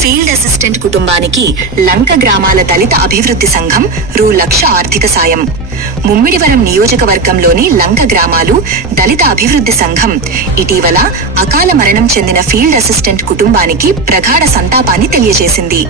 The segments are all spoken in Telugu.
ఫీల్డ్ అసిస్టెంట్ కుటుంబానికి లంక గ్రామాల దళిత అభివృద్ధి సంఘం రూ లక్ష ఆర్థిక సాయం. ముమ్మిడివరం నియోజకవర్గంలోని లంక గ్రామాలు దళిత అభివృద్ధి సంఘం. ఇటీవల అకాల మరణం చెందిన ఫీల్డ్ అసిస్టెంట్ కుటుంబానికి ప్రగాఢ సంతాపాన్ని తెలియజేసింది.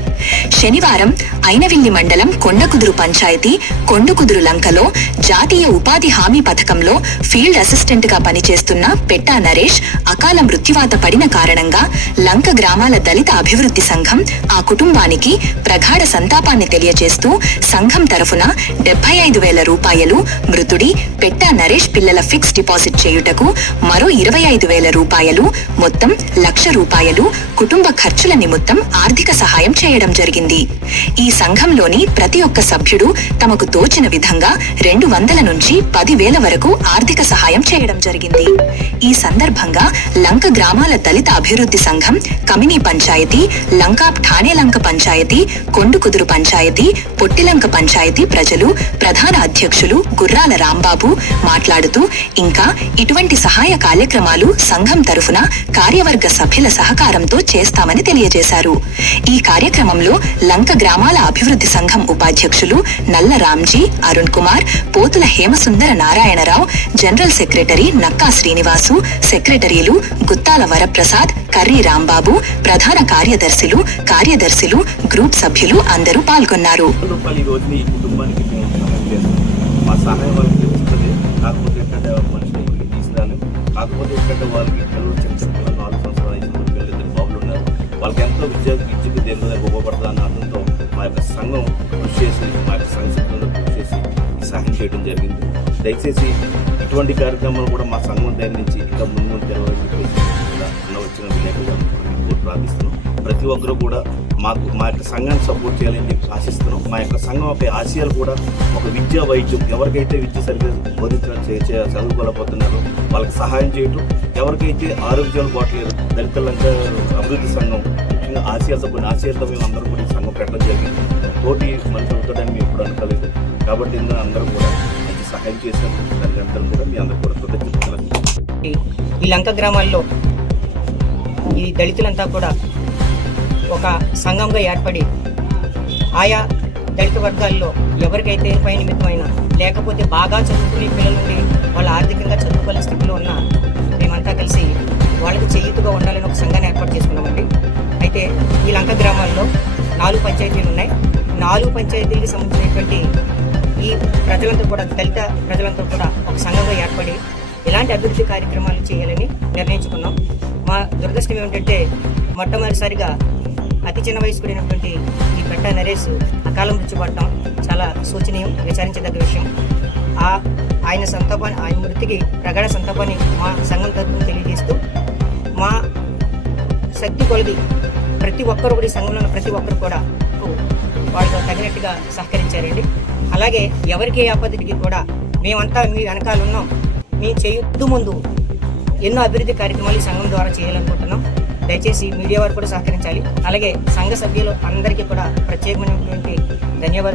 శనివారం ఐనవిల్లి మండలం కొండకుదురు పంచాయతీ కొండకుదురు లంకలో జాతీయ ఉపాధి హామీ పథకంలో ఫీల్డ్ అసిస్టెంట్గా పనిచేస్తున్న పెట్టా నరేష్ అకాల మృత్యువాత పడిన కారణంగా లంక గ్రామాల దళిత అభివృద్ధి సంఘం ఆ కుటుంబానికి ప్రగాఢ సంతాపాన్ని తెలియజేస్తూ సంఘం తరఫున డెబ్బై ఐదు వేల రూపాయలు మృతుడి పెట్టా నరేష్ పిల్లల ఫిక్స్ డిపాజిట్ చేయుటకు మరో ఇరవై ఐదు వేల రూపాయలు మొత్తం లక్ష రూపాయలు కుటుంబ ఖర్చుల నిమిత్తం ఆర్థిక సహాయం చేయడం జరిగింది. ఈ సంఘంలోని ప్రతి ఒక్క సభ్యుడు తమకు తోచిన విధంగా రెండు వందల నుంచి పది వేల వరకు ఆర్థిక సహాయం చేయడం జరిగింది. ఈ సందర్భంగా లంక గ్రామాల దళిత అభివృద్ధి సంఘం కమినీ పంచాయతీ లంకాప్ ఠానేలంక పంచాయతీ కొండుకుదురు పంచాయతీ పొట్టిలంక పంచాయతీ ప్రజలు ప్రధాన అధ్యక్షులు గుర్రాల రాంబాబు మాట్లాడుతూ ఇంకా ఇటువంటి సహాయ కార్యక్రమాలు సంఘం తరఫున కార్యవర్గ సభ్యుల సహకారంతో చేస్తామని తెలియజేశారు. ఈ కార్యక్రమంలో లంక గ్రామాల అభివృద్ధి సంఘం ఉపాధ్యక్షులు నల్ల రామ్జీ అరుణ్ కుమార్ పోతుల హేమసుందర నారాయణరావు జనరల్ సెక్రటరీ నక్కా శ్రీనివాసు సెక్రటరీలు గుత్తాల వరప్రసాద్ కర్రీ రాంబాబు ప్రధాన కార్యదర్శులు కార్యదర్శులు గ్రూప్ సభ్యులు అందరూ పాల్గొన్నారు. వందల చేస్తాం మా సహాయం వాళ్ళకి తెలుస్తుంది కాకపోతే ఇక్కడ మనుషులు ఊరికి తీసుకురాలేము కాకపోతే ఇక్కడ వాళ్ళకి పిల్లలు చిన్న చిన్న పిల్లలు నాలుగు సంవత్సరాలు ఐదు మంది పిల్లలు ఇద్దరు బాబులు ఉన్నారు వాళ్ళకి ఎంతో విద్య విద్యకు దేని మీద ఉపయోగపడుతుంది అన్న అర్థంతో మా యొక్క సంఘం కృషి చేసి మా యొక్క సంఘ సభ్యులతో కృషి చేసి సహాయం చేయడం జరిగింది దయచేసి ఇటువంటి కార్యక్రమాలు కూడా మా సంఘం దగ్గర నుంచి ఇంకా ముందు ముందు తెలవాలని చెప్పేసి అన్న వచ్చిన విలేకరులను ప్రార్థిస్తున్నాం ప్రతి ఒక్కరూ కూడా మాకు మా యొక్క సంఘాన్ని సపోర్ట్ చేయాలని చెప్పి ఆశిస్తున్నాం. మా యొక్క సంఘం యొక్క ఆశయాలు కూడా ఒక విద్యా వైద్యం ఎవరికైతే విద్య సరిగ్గా బోధించడం చదువుకోలేకపోతున్నారో వాళ్ళకి సహాయం చేయటం ఎవరికైతే ఆరోగ్యాలు పోవట్లేదు దళితులంతా అభివృద్ధి సంఘం ముఖ్యంగా ఆశయాలు సపోర్ట్ ఆశయాలతో మేము అందరం కూడా సంఘం పెట్టడం జరిగింది. తోటి మనిషి అవుతాడని మేము ఇప్పుడు అనుకోలేదు. కాబట్టి ఇందులో అందరూ కూడా మంచి సహాయం చేశారు. దానికి అందరూ కూడా మీ అందరూ కూడా కృతజ్ఞతలు. ఈ లంక గ్రామాల్లో ఈ దళితులంతా కూడా ఒక సంఘంగా ఏర్పడి ఆయా దళిత వర్గాల్లో ఎవరికైతే పై నిమిత్తమైన లేకపోతే బాగా చదువుకునే పిల్లల నుండి వాళ్ళు ఆర్థికంగా చదువుకోలేని స్థితిలో ఉన్న మేమంతా కలిసి వాళ్ళకి చేయుతుగా ఉండాలని ఒక సంఘాన్ని ఏర్పాటు చేసుకున్నామండి. అయితే ఈ లంక గ్రామాల్లో నాలుగు పంచాయతీలు ఉన్నాయి. నాలుగు పంచాయతీలకు సంబంధించినటువంటి ఈ ప్రజలంతా కూడా దళిత ప్రజలంతా కూడా ఒక సంఘంగా ఏర్పడి ఇలాంటి అభివృద్ధి కార్యక్రమాలు చేయాలని నిర్ణయించుకున్నాం. మా దురదృష్టం ఏమిటంటే మొట్టమొదటిసారిగా అతి చిన్న వయస్కుడైనటువంటి ఈ పెట్ట నరేష్ అకాల మృత్యు పడటం చాలా శోచనీయం విచారించదగ్గ విషయం. ఆ ఆయన సంతాపాన్ని ఆయన మృతికి ప్రగాఢ సంతాపాన్ని మా సంఘం తరఫున తెలియజేస్తూ మా శక్తి కొలది ప్రతి ఒక్కరు కూడా ఈ సంఘంలో ఉన్న ప్రతి ఒక్కరు కూడా వాళ్ళతో తగినట్టుగా సహకరించారండి. అలాగే ఎవరికి ఏ ఆపదకి కూడా మేమంతా మీ వెనకాల ఉన్నాం. మీ చేయొద్దు ముందు ఎన్నో అభివృద్ధి కార్యక్రమాలు ఈ సంఘం ద్వారా చేయాలనుకుంటున్నాం. దయచేసి మీడియా వారు కూడా సహకరించాలి. అలాగే సంఘ సభ్యులు అందరికీ కూడా ప్రత్యేకమైనటువంటి ధన్యవాదాలు.